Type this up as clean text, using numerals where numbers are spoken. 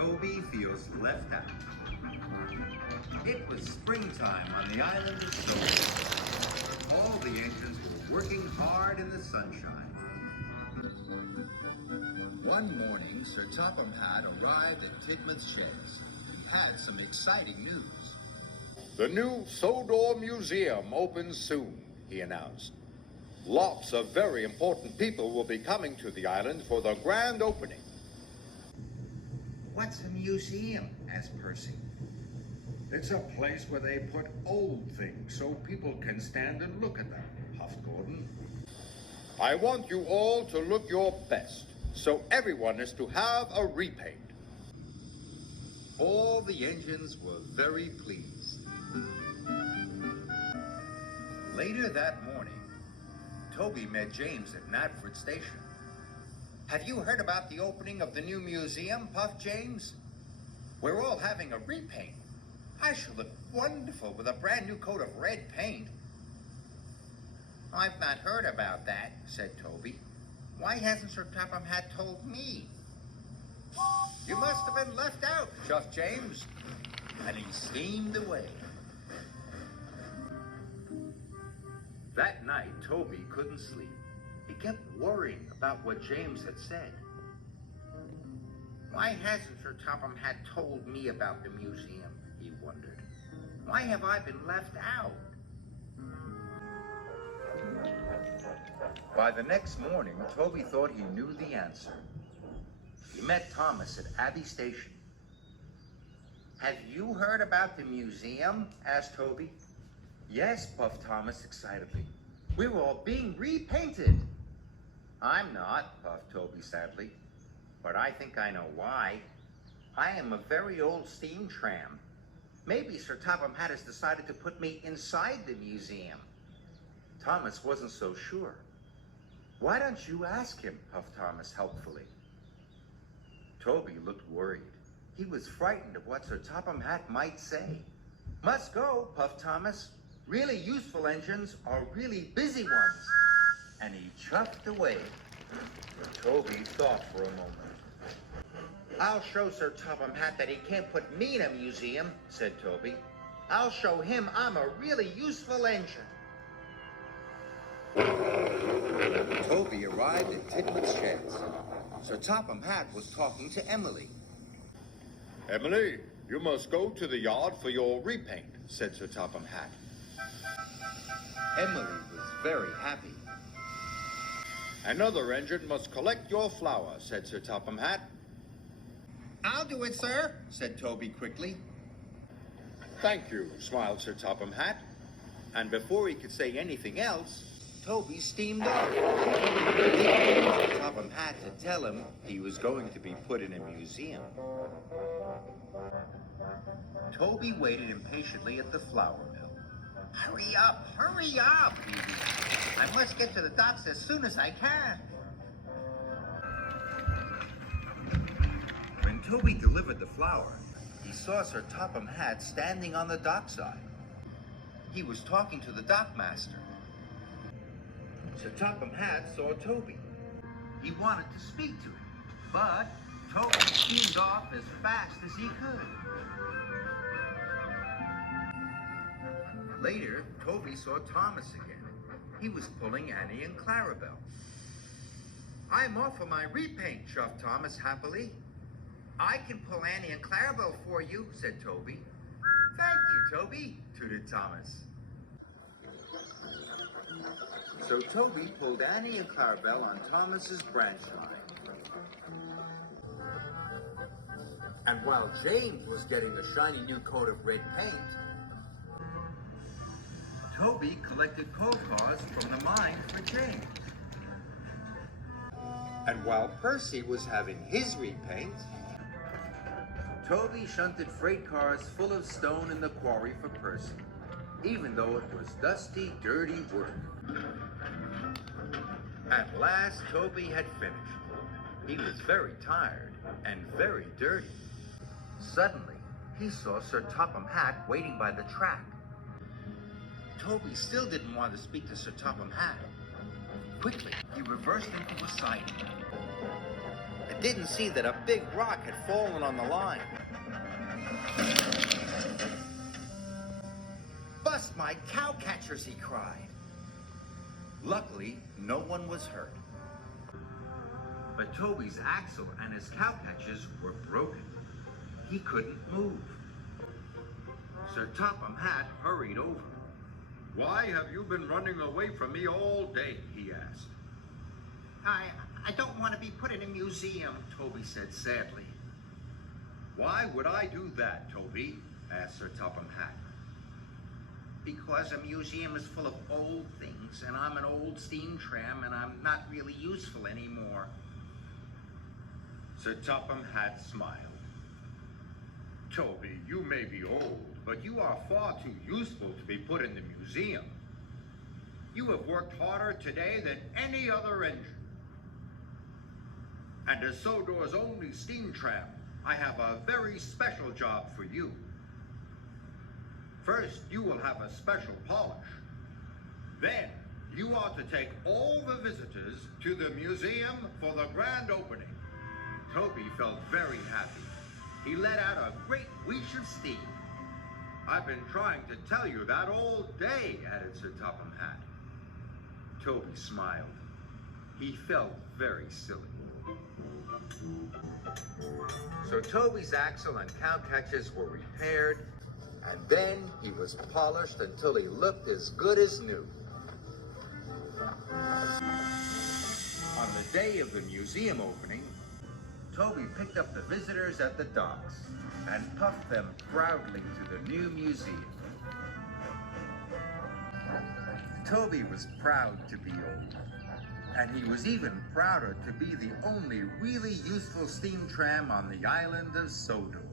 Toby feels left out. It was springtime on the island of Toby. All the engines were working hard in the sunshine. One morning, Sir Topham Hatt arrived at Tidmouth's sheds. He had some exciting news. The new Sodor Museum opens soon, he announced. Lots of very important people will be coming to the island for the grand opening. What's a museum? Asked Percy. It's a place where they put old things so people can stand and look at them, huffed Gordon. I want you all to look your best, so everyone is to have a repaint. All the engines were very pleased. Later that morning, Toby met James at Knapford Station. Have you heard about the opening of the new museum, puffed James? We're all having a repaint. I shall look wonderful with a brand new coat of red paint. I've not heard about that, said Toby. Why hasn't Sir Topham Hatt told me? You must have been left out, chuffed James. And he steamed away. That night, Toby couldn't sleep. He kept worrying about what James had said. Why hasn't Sir Topham Hatt told me about the museum, he wondered. Why have I been left out? By the next morning, Toby thought he knew the answer. He met Thomas at Abbey Station. Have you heard about the museum? Asked Toby. Yes, puffed Thomas excitedly. We're all being repainted. I'm not, puffed Toby sadly. But I think I know why. I am a very old steam tram. Maybe Sir Topham Hatt has decided to put me inside the museum. Thomas wasn't so sure. Why don't you ask him, puffed Thomas helpfully. Toby looked worried. He was frightened of what Sir Topham Hatt might say. Must go, puffed Thomas. Really useful engines are really busy ones. And he chuffed away. Toby thought for a moment. I'll show Sir Topham Hatt that he can't put me in a museum, said Toby. I'll show him I'm a really useful engine. Toby arrived at Tidmouth's sheds. Sir Topham Hatt was talking to Emily. Emily, you must go to the yard for your repaint, said Sir Topham Hatt. Emily was very happy. Another engine must collect your flour, said Sir Topham Hatt. I'll do it, sir, said Toby quickly. Thank you, smiled Sir Topham Hatt. And before he could say anything else, Toby steamed off. Sir Topham Hatt to tell him he was going to be put in a museum. Toby waited impatiently at the flour mill. Hurry up, he yelled. I must get to the docks as soon as I can. When Toby delivered the flour, he saw Sir Topham Hatt standing on the dockside. He was talking to the dockmaster. Sir Topham Hatt saw Toby. He wanted to speak to him, but Toby steamed off as fast as he could. Later, Toby saw Thomas again. He was pulling Annie and Clarabelle. I'm off for my repaint, chuffed Thomas happily. I can pull Annie and Clarabelle for you, said Toby. Thank you, Toby, tooted Thomas. So Toby pulled Annie and Clarabelle on Thomas's branch line. And while James was getting the shiny new coat of red paint, Toby collected coal cars from the mine for James. And while Percy was having his repaint, Toby shunted freight cars full of stone in the quarry for Percy, even though it was dusty, dirty work. At last, Toby had finished. He was very tired and very dirty. Suddenly, he saw Sir Topham Hatt waiting by the track. Toby still didn't want to speak to Sir Topham Hatt. Quickly, he reversed into a siding. and didn't see that a big rock had fallen on the line. "Bust my cowcatchers," he cried. Luckily, no one was hurt. But Toby's axle and his cowcatchers were broken. He couldn't move. Sir Topham Hatt hurried over. Why have you been running away from me all day? He asked. I don't want to be put in a museum," Toby said sadly. Why would I do that, Toby? Asked Sir Topham Hatt. "Because a museum is full of old things, and I'm an old steam tram, and I'm not really useful anymore." Sir Topham Hatt smiled. Toby, you may be old, but you are far too useful to be put in the museum. You have worked harder today than any other engine. And as Sodor's only steam tram, I have a very special job for you. First, you will have a special polish. Then, you are to take all the visitors to the museum for the grand opening. Toby felt very happy. He let out a great wheeze of steam. I've been trying to tell you that all day, added Sir Topham Hatt. Toby smiled. He felt very silly. So Toby's axle and cowcatchers were repaired, and then he was polished until he looked as good as new. On the day of the museum opening, Toby picked up the visitors at the docks and puffed them proudly to the new museum. Toby was proud to be old, and he was even prouder to be the only really useful steam tram on the island of Sodor.